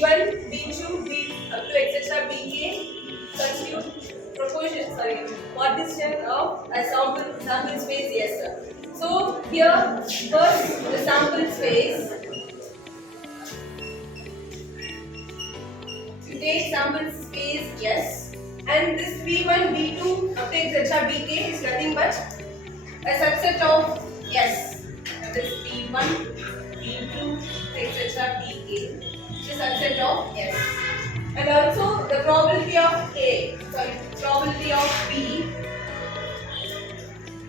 B1, B2, B up to etc. Bk constitute partition of a sample space. Yes, sir. So here first the sample space. You take sample space yes, and this B1, B2 up to etc. Bk is nothing but a subset of S. That is B1, B2, etc. Bk, which is a subset of S. And also the probability of probability of B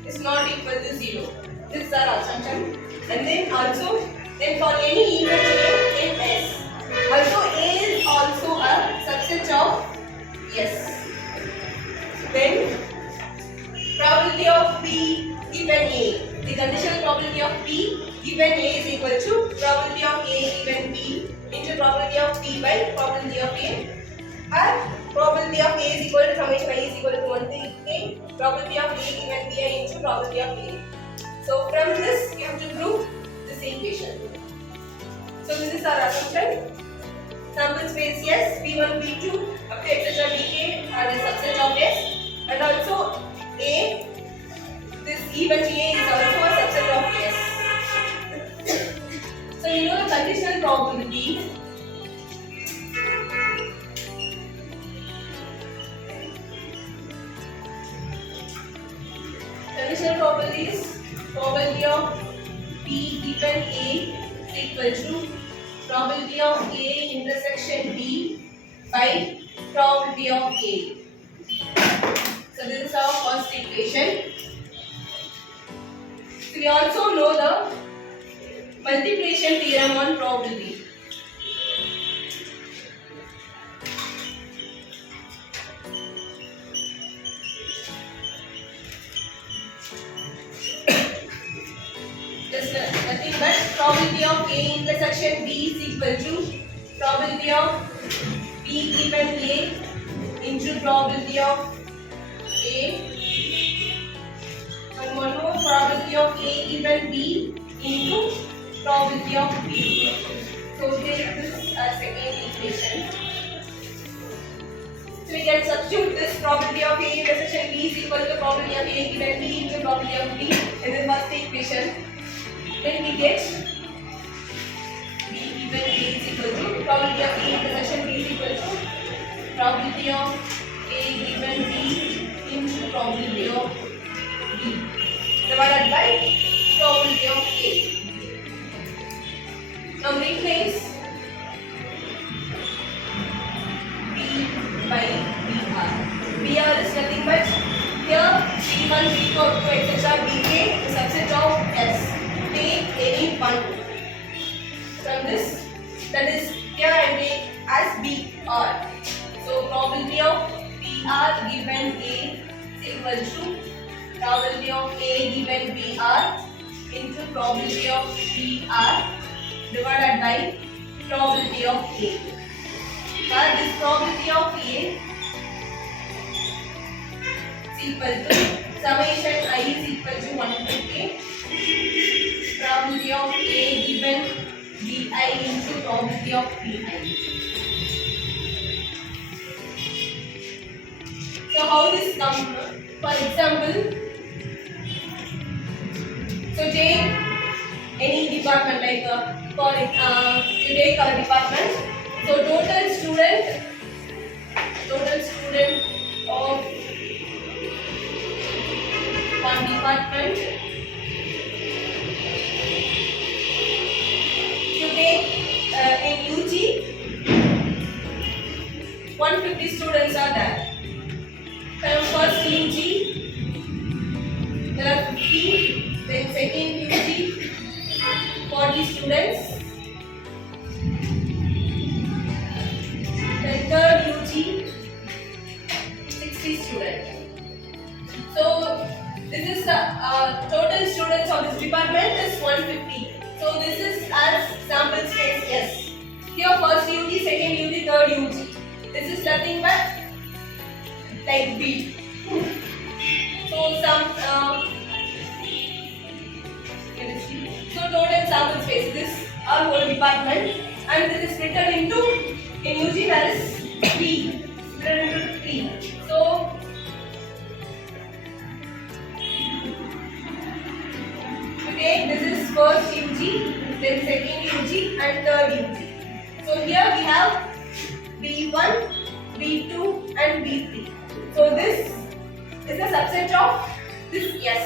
is not equal to 0. This is our assumption. And then also, for any even A in S, also A is also a subset of S. Then probability of B given A. The conditional probability of B given A is equal to probability of A given B into probability of B by probability of A. And probability of A is equal to summation I is equal to 1 to A. Probability of A given B into probability of A. So from this you have to prove this equation. So this is our assumption. Sample space yes, B1, B2 up to etc. Bk are a subset of S. And also A, this even A is also a subset of S. So you know the conditional probability. Conditional probability is probability of B given A is equal to probability of A intersection B by probability of A. So this is our first equation. So we also know the multiplication theorem on probability. Just nothing but probability of A intersection B is equal to probability of B given A into probability of A. And one more probability of A given B into probability of B. So we take this as second equation. So we can substitute this probability of A intersection B is equal to probability of A given B into probability of B in the first equation. Then we get B given A is equal to probability of A intersection B is equal to probability of A given B into probability of B divided by probability of A. Now replace B by BR. BR is nothing but here B1, B2, etc. Bk is subset of S. Take any one from this, that is here I take as BR. So probability of BR given A is equal to probability of A given BR into probability of BR divided by probability of A. But this probability of A is equal to summation I is equal to 1 to K. Probability of A given Bi into probability of Bi. So how this comes? For example, so take any department like you take our department. So total student of one department. You take in UG 150 students are there. From first UG there are 50, then second UG 40 students, then third UG 60 students. So this is the total students of this department is 150. So this is as sample space S. Here first UG, second UG, third UG. This is nothing but like B. So so total sample space, this our whole department, and this is written into In UG there is 3. Split into 3. So okay, this is first UG, then second UG and third UG. So here we have B1, B2 and B3. So this is a subset of this S.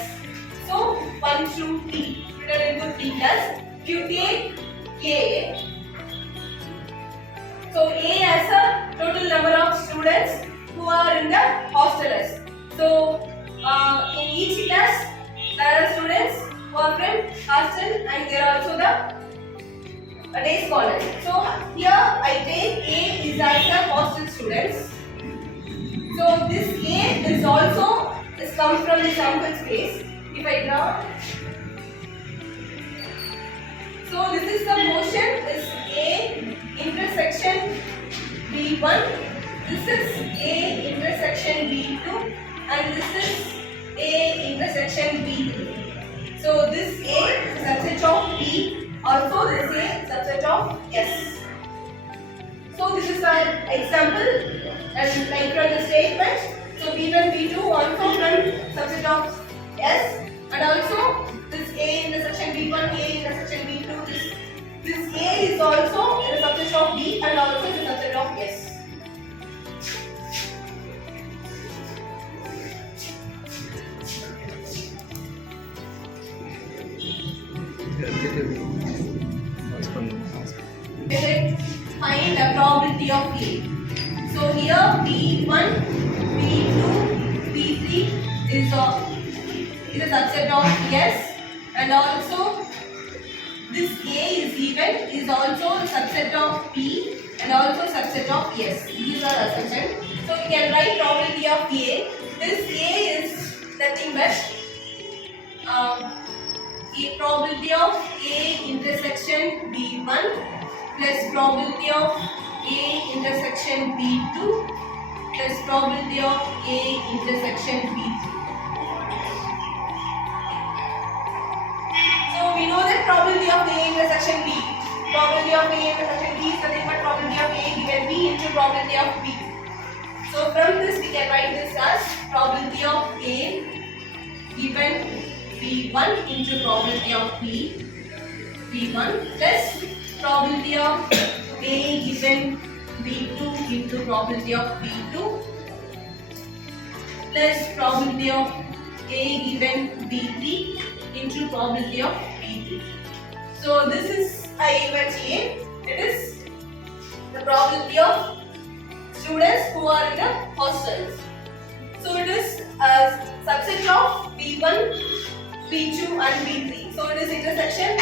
So 1 through T, split into 3 plus. If you take A, so A has a total number of students who are in the hostelers. So in each class there are students who are from hostel and there are also the day scholars. So here I take A is as a hostel students. So this A is also comes from the sample space. If I draw, so this is the motion is A intersection B1. This is A intersection B2 and this is A intersection B3. So this A is a subset of B. Also this A subset of S. So this is an example and like from the statement. So B1, B2 also from subset of S and also this A intersection B1, A intersection B2. This A is also in a subset of B and also in a subset of S. Find the probability of A. So here B1, B2, B3 is a subset of S and also this A is even is also a subset of P and also subset of S. These are assumptions. So we can write probability of A. This A is nothing but probability of A intersection B1 plus probability of A intersection B2 plus probability of A intersection B3. So we know that probability of A intersection B. Probability of A intersection B is nothing but probability of A given B into probability of B. So from this we can write this as probability of A given B1 into probability of B1 plus probability of A given B2 into probability of B2 plus probability of A given B3 into probability of B3. So this is a event A. It is the probability of students who are in the hostels. So it is a subset of B1, B2 and B3. So it is intersection.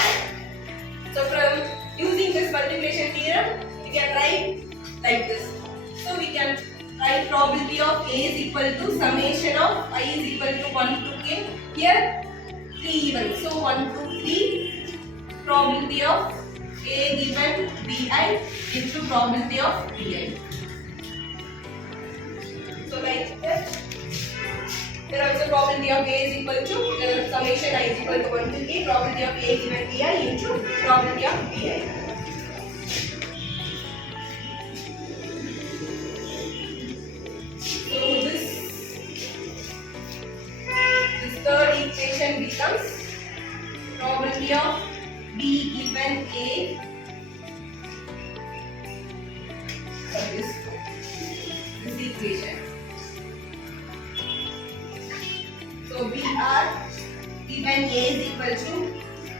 So from using this multiplication theorem, we can write like this. So we can write probability of A is equal to summation of I is equal to 1 to K. Here 3 even. So 1 to 3 probability of A given Bi into probability of Bi. So like that. There are also probability of A is equal to summation I is equal to 1 to K, probability of A given Bi into probability of Bi. So this third equation becomes probability of B given A. This equation. So BR given A is equal to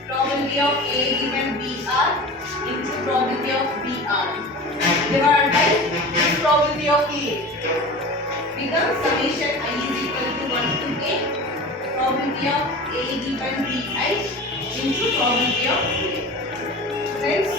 probability of A given BR into probability of BR divided by this probability of A becomes summation I is equal to 1 to K probability of A given BI into probability of A. Friends,